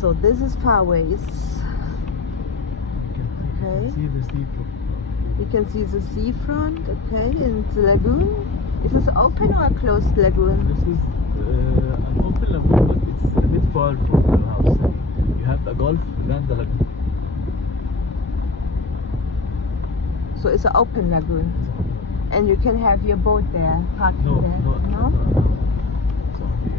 So this is fairways. Okay. You can see the seafront. You can see the seafront, okay, and the lagoon. Is this open or a closed lagoon? This is an open lagoon, but it's a bit far from your house. You have a golf and the lagoon. So it's an open lagoon. And you can have your boat there, parking No, there. no. It's only,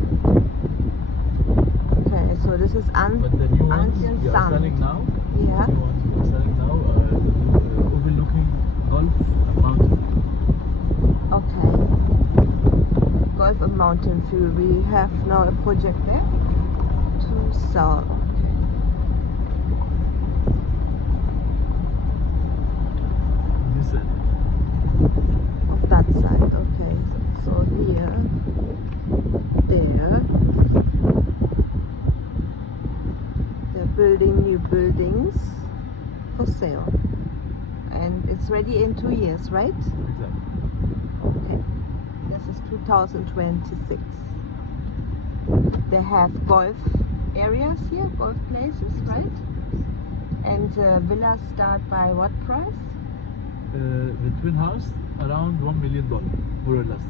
Okay, so this is but the new ones ancient you are sand. selling now, Yeah. the new ones you are selling now are overlooking golf and mountain. Okay. Golf and mountain view. We have now a project there to sell. This end. Of that side, okay. So here, there, they're building new buildings for sale, and it's ready in 2 years, right? Exactly. Okay. This is 2026. They have golf areas here, golf places, right? And villas start by what price? The twin house around $1 million, more or less.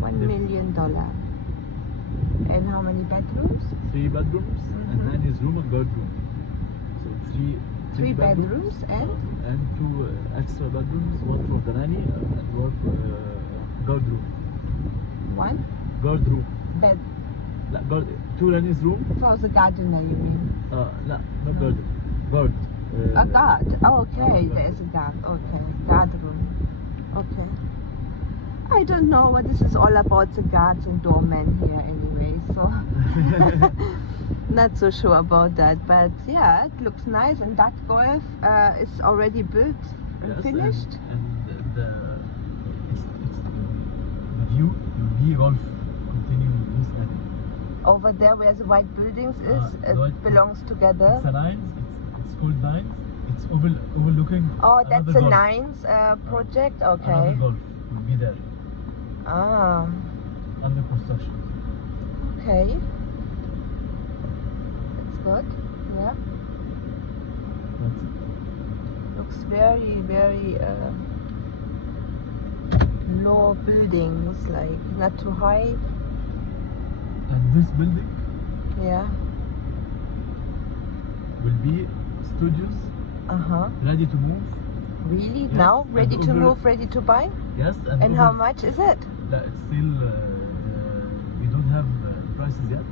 $1 million. And how many bedrooms? 3 bedrooms and nanny's room and guard room. So three bedrooms and 2 extra bedrooms, one for the nanny and one for guard room. one Guard room. bed 2 nanny's room. for the gardener, you mean? No, not garden. Guard. A guard. Oh, okay, guard. there is a guard. Okay, guard room. Okay. I don't know what this is all about, the guards and doormen here anyway, so not so sure about that, but yeah, it looks nice. And that golf is already built and Yes, finished. And the view will be golf continuing this end. Over there where the white buildings is, the it white- belongs together. It's a Nines. It's called Nines. It's overlooking. Oh, that's another the golf. Nines project. Okay. Another golf will be there Ah, under construction. okay. That's good. Yeah. That's it. Looks very, very low buildings, like not too high. And this building Yeah. will be studios ready to move. Really? Yes, Now? and Ready to over- move, ready to buy? Yes, And how much is it? It's still we don't have prices yet.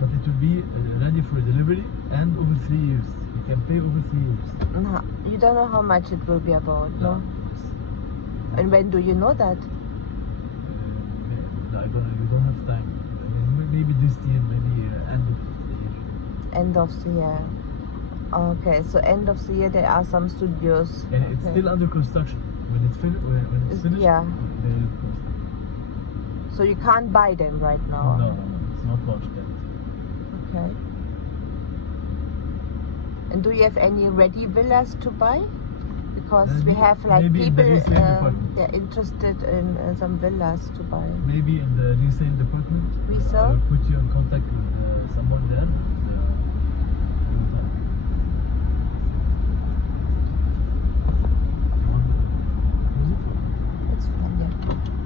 But it will be ready for delivery and over 3 years. You can pay over 3 years. No, you don't know how much it will be about, no? Yes. And when do you know that? You don't have time. Maybe this year, maybe end of the year. End of the year. Okay, so end of the year there are some studios. And it's Okay. still under construction. When it's finished, Yeah. they will close. So you can't buy them right now? No, it's not launched yet. Okay. And do you have any ready villas to buy? Because we Maybe- have like maybe in the people, resale department. they're interested in some villas to buy. Maybe in the resale department. Resale? I will put you in contact with someone there. It's fine, yeah.